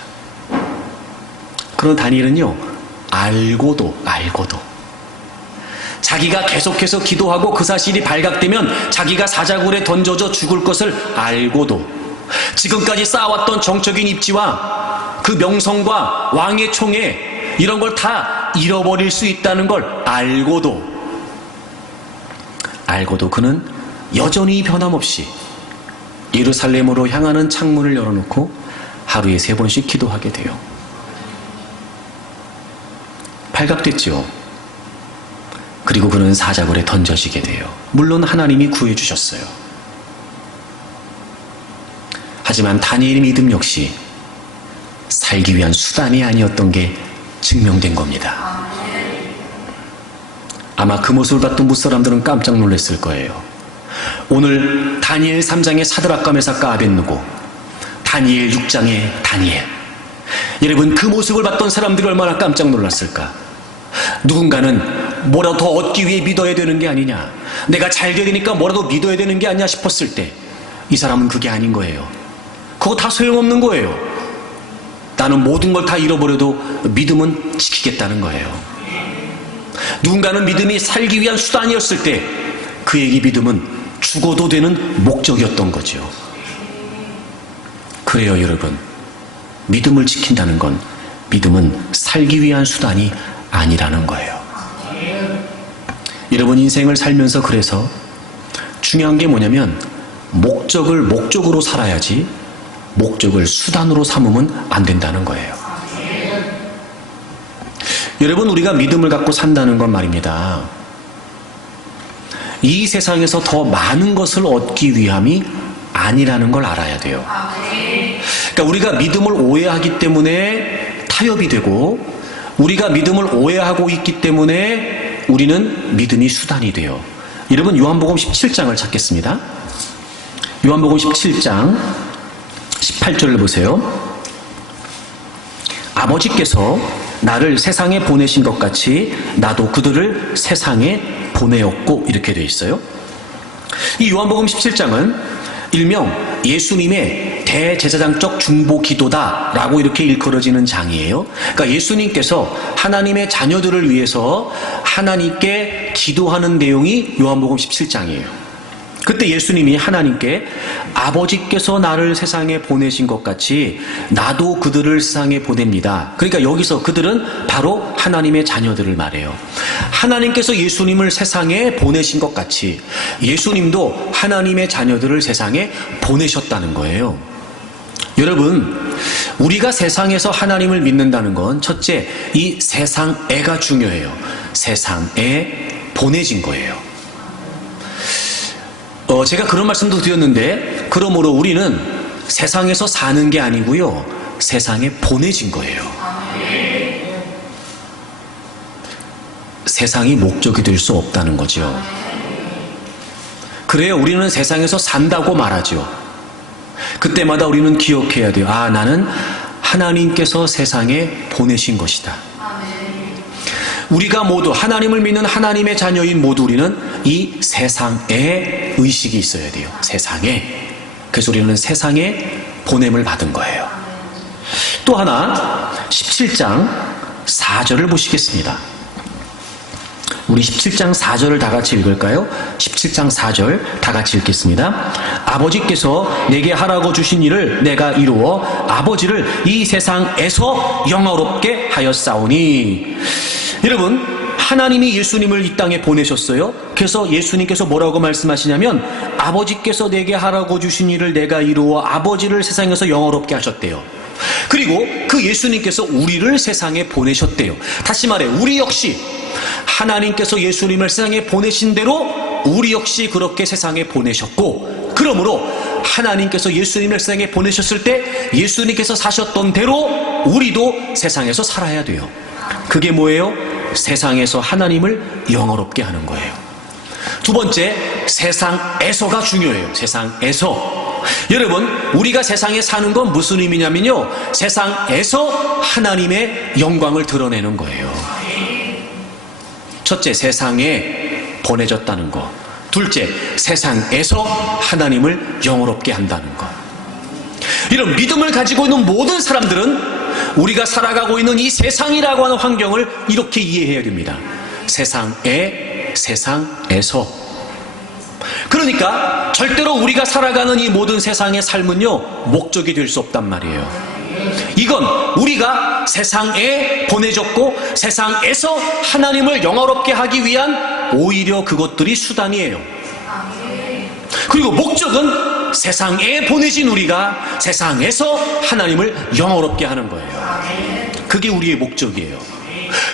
그런 다니엘은요, 알고도 자기가 계속해서 기도하고 그 사실이 발각되면 자기가 사자굴에 던져져 죽을 것을 알고도 지금까지 쌓아왔던 정적인 입지와 그 명성과 왕의 총애 이런 걸 다 잃어버릴 수 있다는 걸 알고도 그는 여전히 변함없이 예루살렘으로 향하는 창문을 열어놓고 하루에 3번씩 기도하게 돼요. 발각됐죠. 그리고 그는 사자굴에 던져지게 돼요. 물론 하나님이 구해주셨어요. 하지만 다니엘의 믿음 역시 살기 위한 수단이 아니었던 게 증명된 겁니다. 아마 그 모습을 봤던 무사람들은 깜짝 놀랐을 거예요. 오늘 다니엘 3장의 사드락과 메삭과 아벳느고, 다니엘 6장의 다니엘, 여러분 그 모습을 봤던 사람들이 얼마나 깜짝 놀랐을까. 누군가는 뭐라도 더 얻기 위해 믿어야 되는 게 아니냐, 내가 잘 돼야 되니까 뭐라도 믿어야 되는 게 아니냐 싶었을 때 이 사람은 그게 아닌 거예요. 그거 다 소용없는 거예요. 나는 모든 걸 다 잃어버려도 믿음은 지키겠다는 거예요. 누군가는 믿음이 살기 위한 수단이었을 때 그에게 믿음은 죽어도 되는 목적이었던 거죠. 그래요, 여러분. 믿음을 지킨다는 건 믿음은 살기 위한 수단이 아니라는 거예요. 여러분, 인생을 살면서 그래서 중요한 게 뭐냐면 목적을 목적으로 살아야지 목적을 수단으로 삼으면 안 된다는 거예요. 여러분, 우리가 믿음을 갖고 산다는 건 말입니다, 이 세상에서 더 많은 것을 얻기 위함이 아니라는 걸 알아야 돼요. 그러니까 우리가 믿음을 오해하기 때문에 타협이 되고, 우리가 믿음을 오해하고 있기 때문에 우리는 믿음이 수단이 돼요. 여러분, 요한복음 17장을 찾겠습니다. 요한복음 17장 18절을 보세요. 아버지께서 나를 세상에 보내신 것 같이 나도 그들을 세상에 보내었고, 이렇게 되어 있어요. 이 요한복음 17장은 일명 예수님의 대제사장적 중보 기도다라고 이렇게 일컬어지는 장이에요. 그러니까 예수님께서 하나님의 자녀들을 위해서 하나님께 기도하는 내용이 요한복음 17장이에요. 그때 그때 예수님이 하나님께 아버지께서 나를 세상에 보내신 것 같이 나도 그들을 세상에 보냅니다. 그러니까 여기서 그들은 바로 하나님의 자녀들을 말해요. 하나님께서 예수님을 세상에 보내신 것 같이 예수님도 하나님의 자녀들을 세상에 보내셨다는 거예요. 여러분, 우리가 세상에서 하나님을 믿는다는 건 첫째, 이 세상애가 중요해요. 세상에 보내진 거예요. 제가 그런 말씀도 드렸는데, 그러므로 우리는 세상에서 사는 게 아니고요, 세상에 보내진 거예요. 세상이 목적이 될 수 없다는 거죠. 그래요, 우리는 세상에서 산다고 말하죠. 그때마다 우리는 기억해야 돼요. 아, 나는 하나님께서 세상에 보내신 것이다. 우리가 모두 하나님을 믿는 하나님의 자녀인 모두 우리는 이 세상에 의식이 있어야 돼요. 세상에. 그래서 우리는 세상에 보냄을 받은 거예요. 또 하나 17장 4절을 보시겠습니다. 우리 17장 4절을 다 같이 읽을까요? 17장 4절 다 같이 읽겠습니다. 아버지께서 내게 하라고 주신 일을 내가 이루어 아버지를 이 세상에서 영화롭게 하였사오니. 여러분, 하나님이 예수님을 이 땅에 보내셨어요. 그래서 예수님께서 뭐라고 말씀하시냐면 아버지께서 내게 하라고 주신 일을 내가 이루어 아버지를 세상에서 영화롭게 하셨대요. 그리고 그 예수님께서 우리를 세상에 보내셨대요. 다시 말해, 우리 역시 하나님께서 예수님을 세상에 보내신 대로 우리 역시 그렇게 세상에 보내셨고, 그러므로 하나님께서 예수님을 세상에 보내셨을 때 예수님께서 사셨던 대로 우리도 세상에서 살아야 돼요. 그게 뭐예요? 세상에서 하나님을 영화롭게 하는 거예요. 두 번째, 세상에서가 중요해요. 세상에서. 여러분, 우리가 세상에 사는 건 무슨 의미냐면요, 세상에서 하나님의 영광을 드러내는 거예요. 첫째, 세상에 보내졌다는 것. 둘째, 세상에서 하나님을 영화롭게 한다는 것. 이런 믿음을 가지고 있는 모든 사람들은 우리가 살아가고 있는 이 세상이라고 하는 환경을 이렇게 이해해야 됩니다. 세상에, 세상에서. 그러니까 절대로 우리가 살아가는 이 모든 세상의 삶은요, 목적이 될 수 없단 말이에요. 이건 우리가 세상에 보내졌고 세상에서 하나님을 영화롭게 하기 위한 오히려 그것들이 수단이에요. 그리고 목적은 세상에 보내진 우리가 세상에서 하나님을 영화롭게 하는 거예요. 그게 우리의 목적이에요.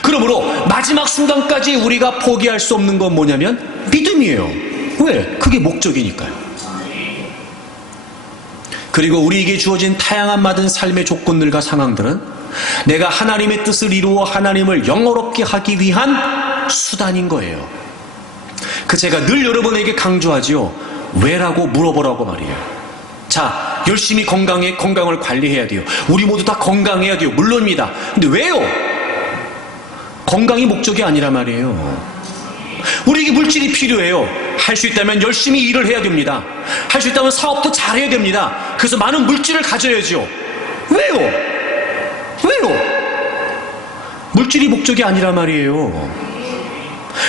그러므로 마지막 순간까지 우리가 포기할 수 없는 건 뭐냐면 믿음이에요. 왜? 그게 목적이니까요. 그리고 우리에게 주어진 다양한 많은 삶의 조건들과 상황들은 내가 하나님의 뜻을 이루어 하나님을 영화롭게 하기 위한 수단인 거예요. 제가 늘 여러분에게 강조하지요. 왜라고 물어보라고 말이에요. 자, 열심히 건강을 관리해야 돼요. 우리 모두 다 건강해야 돼요. 물론입니다. 근데 왜요? 건강이 목적이 아니란 말이에요. 우리에게 물질이 필요해요. 할 수 있다면 열심히 일을 해야 됩니다. 할 수 있다면 사업도 잘해야 됩니다. 그래서 많은 물질을 가져야죠. 왜요? 왜요? 물질이 목적이 아니란 말이에요.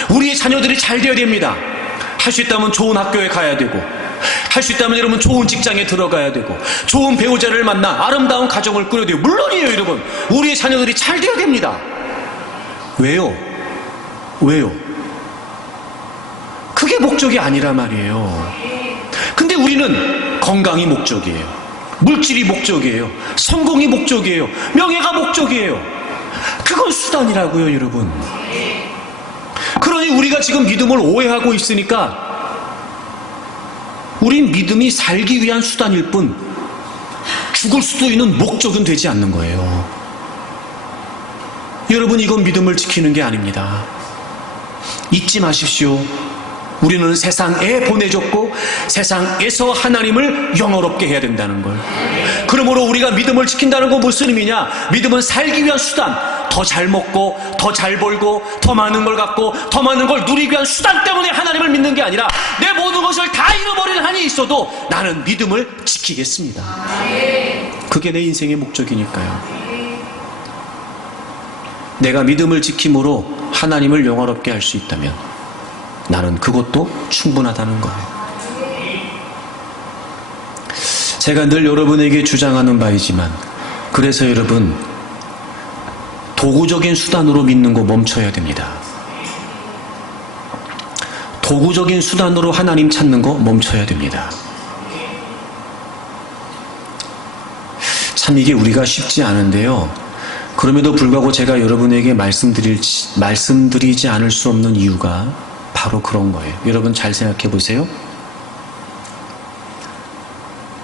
우리의 자녀들이 잘 되어야 됩니다. 할 수 있다면 좋은 학교에 가야 되고, 할 수 있다면 여러분 좋은 직장에 들어가야 되고, 좋은 배우자를 만나 아름다운 가정을 꾸려야 돼요. 물론이에요, 여러분. 우리의 자녀들이 잘 되어야 됩니다. 왜요? 왜요? 그게 목적이 아니란 말이에요. 근데 우리는 건강이 목적이에요. 물질이 목적이에요. 성공이 목적이에요. 명예가 목적이에요. 그건 수단이라고요, 여러분. 그러니 우리가 지금 믿음을 오해하고 있으니까 우린 믿음이 살기 위한 수단일 뿐 죽을 수도 있는 목적은 되지 않는 거예요. 여러분, 이건 믿음을 지키는 게 아닙니다. 잊지 마십시오. 우리는 세상에 보내졌고 세상에서 하나님을 영화롭게 해야 된다는 걸. 그러므로 우리가 믿음을 지킨다는 건 무슨 의미냐? 믿음은 살기 위한 수단. 더 잘 먹고 더 잘 벌고 더 많은 걸 갖고 더 많은 걸 누리기 위한 수단 때문에 하나님을 믿는 게 아니라 내 모든 것을 다 잃어버릴 한이 있어도 나는 믿음을 지키겠습니다. 그게 내 인생의 목적이니까요. 내가 믿음을 지킴으로 하나님을 영화롭게 할 수 있다면 나는 그것도 충분하다는 거예요. 제가 늘 여러분에게 주장하는 바이지만, 그래서 여러분, 도구적인 수단으로 믿는 거 멈춰야 됩니다. 도구적인 수단으로 하나님 찾는 거 멈춰야 됩니다. 참 이게 우리가 쉽지 않은데요. 그럼에도 불구하고 제가 여러분에게 말씀드리지 않을 수 없는 이유가 바로 그런 거예요. 여러분 잘 생각해 보세요.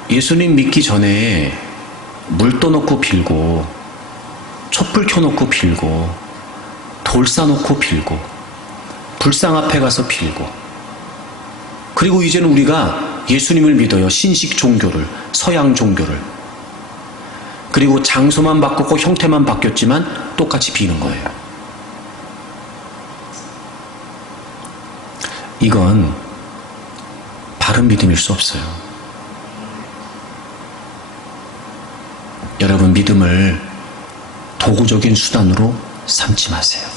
예수님 믿기 전에 물 떠놓고 빌고, 촛불 켜놓고 빌고, 돌 쌓놓고 빌고, 불상 앞에 가서 빌고, 그리고 이제는 우리가 예수님을 믿어요. 신식 종교를, 서양 종교를. 그리고 장소만 바꿨고 형태만 바뀌었지만 똑같이 비는 거예요. 이건 바른 믿음일 수 없어요. 여러분, 믿음을 도구적인 수단으로 삼지 마세요.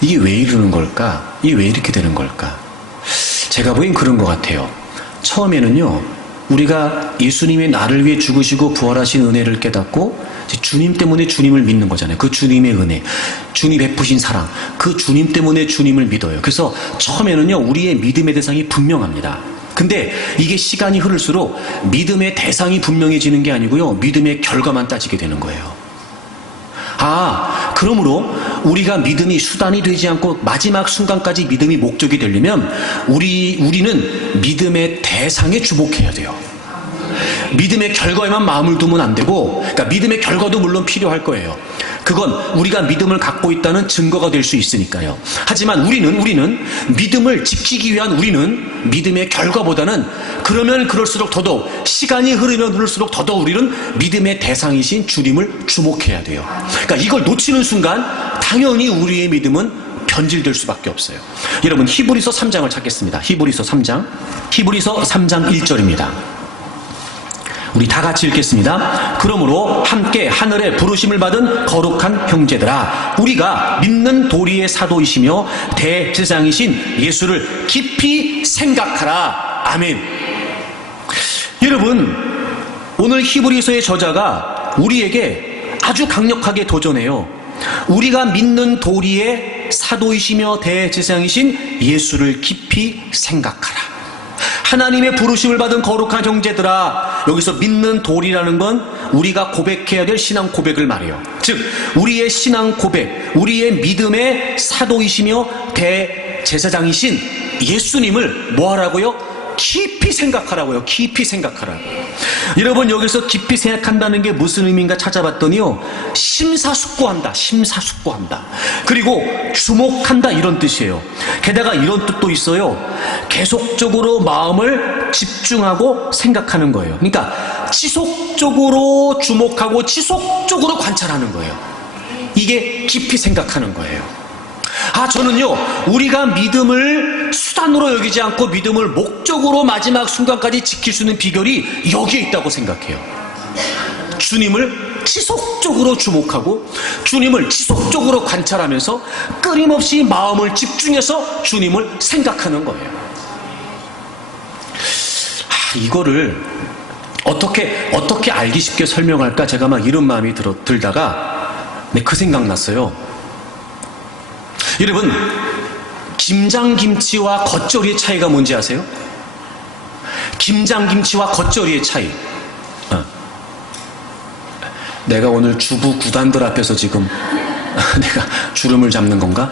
이게 왜 이러는 걸까? 이게 왜 이렇게 되는 걸까? 제가 보기엔 그런 것 같아요. 처음에는요, 우리가 예수님의 나를 위해 죽으시고 부활하신 은혜를 깨닫고 주님 때문에 주님을 믿는 거잖아요. 그 주님의 은혜, 주님 베푸신 사랑, 그 주님 때문에 주님을 믿어요. 그래서 처음에는요, 우리의 믿음의 대상이 분명합니다. 근데 이게 시간이 흐를수록 믿음의 대상이 분명해지는 게 아니고요, 믿음의 결과만 따지게 되는 거예요. 그러므로 우리가 믿음이 수단이 되지 않고 마지막 순간까지 믿음이 목적이 되려면 우리는 믿음의 대상에 주목해야 돼요. 믿음의 결과에만 마음을 두면 안 되고, 그러니까 믿음의 결과도 물론 필요할 거예요. 그건 우리가 믿음을 갖고 있다는 증거가 될 수 있으니까요. 하지만 우리는 믿음을 지키기 위한 우리는 믿음의 결과보다는 그러면 그럴수록 더더욱 시간이 흐르면 흐를수록 더더욱 우리는 믿음의 대상이신 주님을 주목해야 돼요. 그러니까 이걸 놓치는 순간 당연히 우리의 믿음은 변질될 수밖에 없어요. 여러분, 히브리서 3장을 찾겠습니다. 히브리서 3장 1절입니다. 우리 다 같이 읽겠습니다. 그러므로 함께 하늘의 부르심을 받은 거룩한 형제들아, 우리가 믿는 도리의 사도이시며 대제사장이신 예수를 깊이 생각하라. 아멘. 여러분, 오늘 히브리서의 저자가 우리에게 아주 강력하게 도전해요. 우리가 믿는 도리의 사도이시며 대제사장이신 예수를 깊이 생각하라. 하나님의 부르심을 받은 거룩한 형제들아, 여기서 믿는 도리라는 건 우리가 고백해야 될 신앙 고백을 말해요. 즉, 우리의 신앙 고백, 우리의 믿음의 사도이시며 대제사장이신 예수님을 뭐 하라고요? 깊이 생각하라고요. 깊이 생각하라고요. 여러분, 여기서 깊이 생각한다는 게 무슨 의미인가 찾아봤더니요, 심사숙고한다, 심사숙고한다. 그리고 주목한다, 이런 뜻이에요. 게다가 이런 뜻도 있어요. 계속적으로 마음을 집중하고 생각하는 거예요. 그러니까 지속적으로 주목하고 지속적으로 관찰하는 거예요. 이게 깊이 생각하는 거예요. 저는요, 우리가 믿음을 수단으로 여기지 않고 믿음을 목적으로 마지막 순간까지 지킬 수 있는 비결이 여기에 있다고 생각해요. 주님을 지속적으로 주목하고 주님을 지속적으로 관찰하면서 끊임없이 마음을 집중해서 주님을 생각하는 거예요. 이거를 어떻게 알기 쉽게 설명할까? 제가 막 이런 마음이 들다가 그 생각 났어요. 여러분, 김장김치와 겉절이의 차이가 뭔지 아세요? 김장김치와 겉절이의 차이. 내가 오늘 주부 구단들 앞에서 지금 내가 주름을 잡는 건가?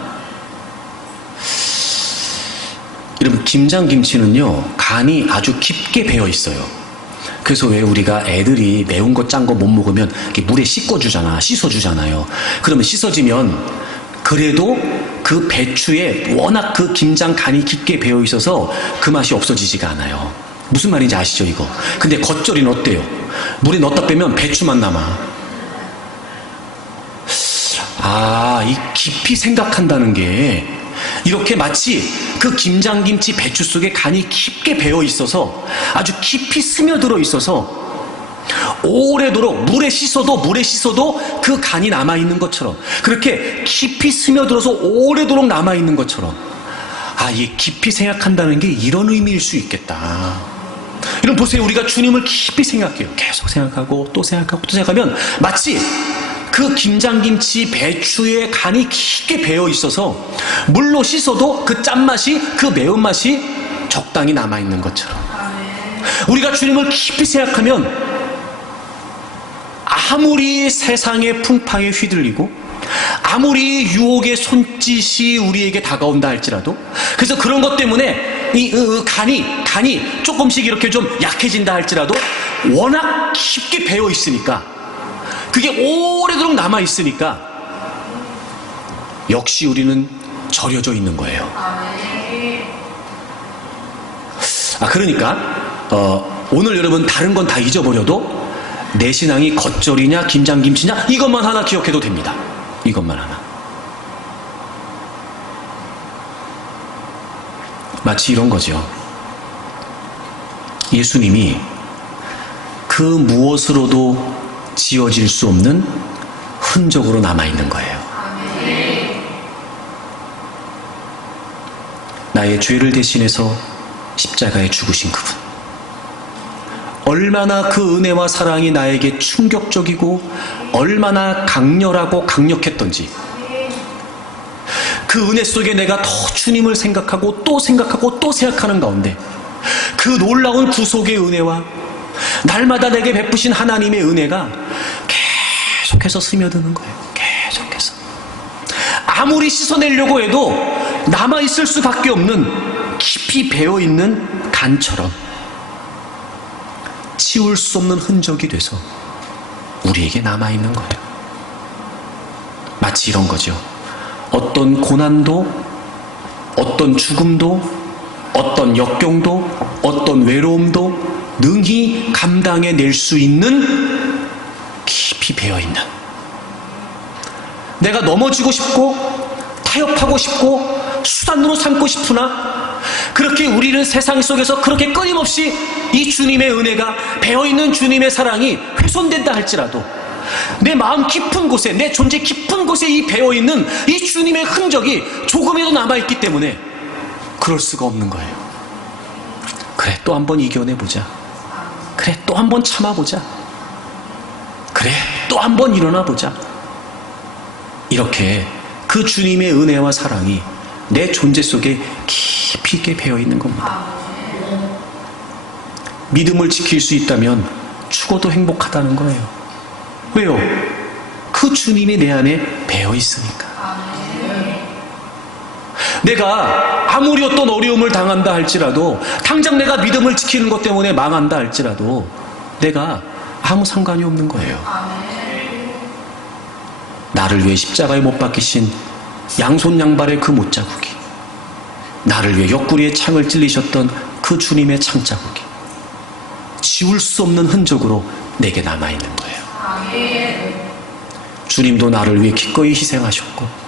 여러분, 김장김치는요, 간이 아주 깊게 배어 있어요. 그래서 왜 우리가 애들이 매운 거 짠 거 못 먹으면 이렇게 물에 씻어주잖아요. 그러면 씻어지면 그래도 그 배추에 워낙 그 김장 간이 깊게 배어 있어서 그 맛이 없어지지가 않아요. 무슨 말인지 아시죠, 이거? 근데 겉절이는 어때요? 물에 넣었다 빼면 배추만 남아. 이 깊이 생각한다는 게 이렇게 마치 그 김장김치 배추 속에 간이 깊게 배어 있어서 아주 깊이 스며들어 있어서 오래도록 물에 씻어도 그 간이 남아있는 것처럼, 그렇게 깊이 스며들어서 오래도록 남아있는 것처럼, 이 깊이 생각한다는 게 이런 의미일 수 있겠다. 여러분 보세요. 우리가 주님을 깊이 생각해요. 계속 생각하고 또 생각하고 또 생각하면 마치 그 김장김치, 배추에 간이 깊게 배어 있어서 물로 씻어도 그 짠맛이, 그 매운맛이 적당히 남아있는 것처럼, 우리가 주님을 깊이 생각하면 아무리 세상의 풍파에 휘둘리고 아무리 유혹의 손짓이 우리에게 다가온다 할지라도, 그래서 그런 것 때문에 이 간이 조금씩 이렇게 좀 약해진다 할지라도 워낙 깊게 배어 있으니까, 그게 오래도록 남아 있으니까 역시 우리는 절여져 있는 거예요. 그러니까 오늘 여러분 다른 건 다 잊어버려도 내 신앙이 겉절이냐 김장김치냐 이것만 하나 기억해도 됩니다. 이것만 하나. 마치 이런 거죠. 예수님이 그 무엇으로도 지워질 수 없는 흔적으로 남아있는 거예요. 나의 죄를 대신해서 십자가에 죽으신 그분, 얼마나 그 은혜와 사랑이 나에게 충격적이고 얼마나 강렬하고 강력했던지, 그 은혜 속에 내가 더 주님을 생각하고 또 생각하고 또 생각하는 가운데 그 놀라운 구속의 은혜와 날마다 내게 베푸신 하나님의 은혜가 계속해서 스며드는 거예요. 계속해서 아무리 씻어내려고 해도 남아있을 수밖에 없는 깊이 배어있는 간처럼 치울 수 없는 흔적이 돼서 우리에게 남아있는 거예요. 마치 이런 거죠. 어떤 고난도, 어떤 죽음도, 어떤 역경도, 어떤 외로움도 능히 감당해낼 수 있는 깊이 배어있는, 내가 넘어지고 싶고 타협하고 싶고 수단으로 삼고 싶으나 그렇게 우리는 세상 속에서 그렇게 끊임없이 이 주님의 은혜가 배어있는 주님의 사랑이 훼손된다 할지라도 내 마음 깊은 곳에, 내 존재 깊은 곳에 이 배어있는 이 주님의 흔적이 조금이라도 남아있기 때문에 그럴 수가 없는 거예요. 그래, 또 한번 이겨내보자. 그래, 또 한번 참아보자. 그래, 또 한번 일어나보자. 이렇게 그 주님의 은혜와 사랑이 내 존재 속에 깊이 있게 배어있는 겁니다. 믿음을 지킬 수 있다면 죽어도 행복하다는 거예요. 왜요? 그 주님이 내 안에 배어있으니까. 내가 아무리 어떤 어려움을 당한다 할지라도, 당장 내가 믿음을 지키는 것 때문에 망한다 할지라도 내가 아무 상관이 없는 거예요. 나를 위해 십자가에 못 박히신 양손 양발의 그 못자국이, 나를 위해 옆구리에 창을 찔리셨던 그 주님의 창자국이 지울 수 없는 흔적으로 내게 남아있는 거예요. 주님도 나를 위해 기꺼이 희생하셨고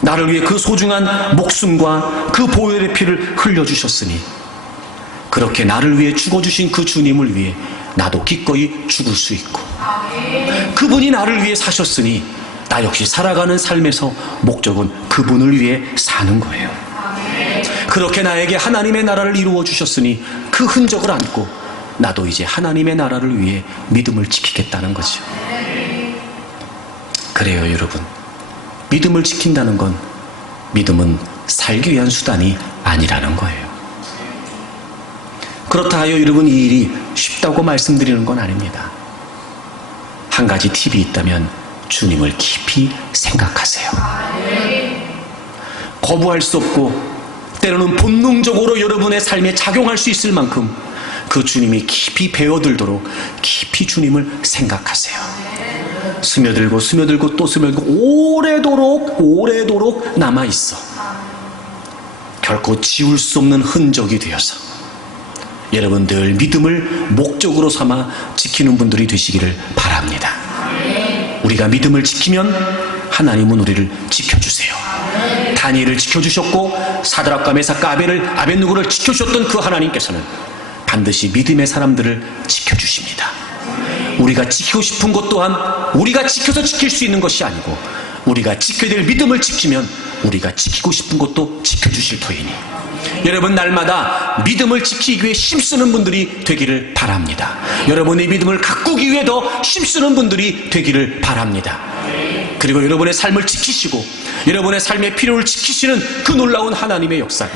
나를 위해 그 소중한 목숨과 그 보혈의 피를 흘려주셨으니, 그렇게 나를 위해 죽어주신 그 주님을 위해 나도 기꺼이 죽을 수 있고, 그분이 나를 위해 사셨으니 나 역시 살아가는 삶에서 목적은 그분을 위해 사는 거예요. 그렇게 나에게 하나님의 나라를 이루어 주셨으니 그 흔적을 안고 나도 이제 하나님의 나라를 위해 믿음을 지키겠다는 거죠. 그래요, 여러분. 믿음을 지킨다는 건, 믿음은 살기 위한 수단이 아니라는 거예요. 그렇다 하여 여러분, 이 일이 쉽다고 말씀드리는 건 아닙니다. 한 가지 팁이 있다면 주님을 깊이 생각하세요. 거부할 수 없고 때로는 본능적으로 여러분의 삶에 작용할 수 있을 만큼 그 주님이 깊이 배어들도록 깊이 주님을 생각하세요. 스며들고 스며들고 또 스며들고 오래도록 남아있어 결코 지울 수 없는 흔적이 되어서 여러분 늘 믿음을 목적으로 삼아 지키는 분들이 되시기를 바랍니다. 우리가 믿음을 지키면 하나님은 우리를 지켜주세요. 다니엘을 지켜주셨고 사드락과 메삭과 아벳느고를 지켜주셨던 그 하나님께서는 반드시 믿음의 사람들을 지켜주십니다. 우리가 지키고 싶은 것 또한 우리가 지켜서 지킬 수 있는 것이 아니고, 우리가 지켜야 될 믿음을 지키면 우리가 지키고 싶은 것도 지켜주실 터이니 여러분 날마다 믿음을 지키기 위해 힘쓰는 분들이 되기를 바랍니다. 여러분의 믿음을 가꾸기 위해 더 힘쓰는 분들이 되기를 바랍니다. 그리고 여러분의 삶을 지키시고 여러분의 삶의 필요를 지키시는 그 놀라운 하나님의 역사가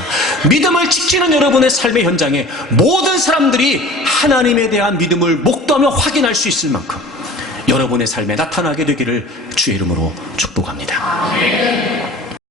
믿음을 지키는 여러분의 삶의 현장에 모든 사람들이 하나님에 대한 믿음을 목도하며 확인할 수 있을 만큼 여러분의 삶에 나타나게 되기를 주의 이름으로 축복합니다.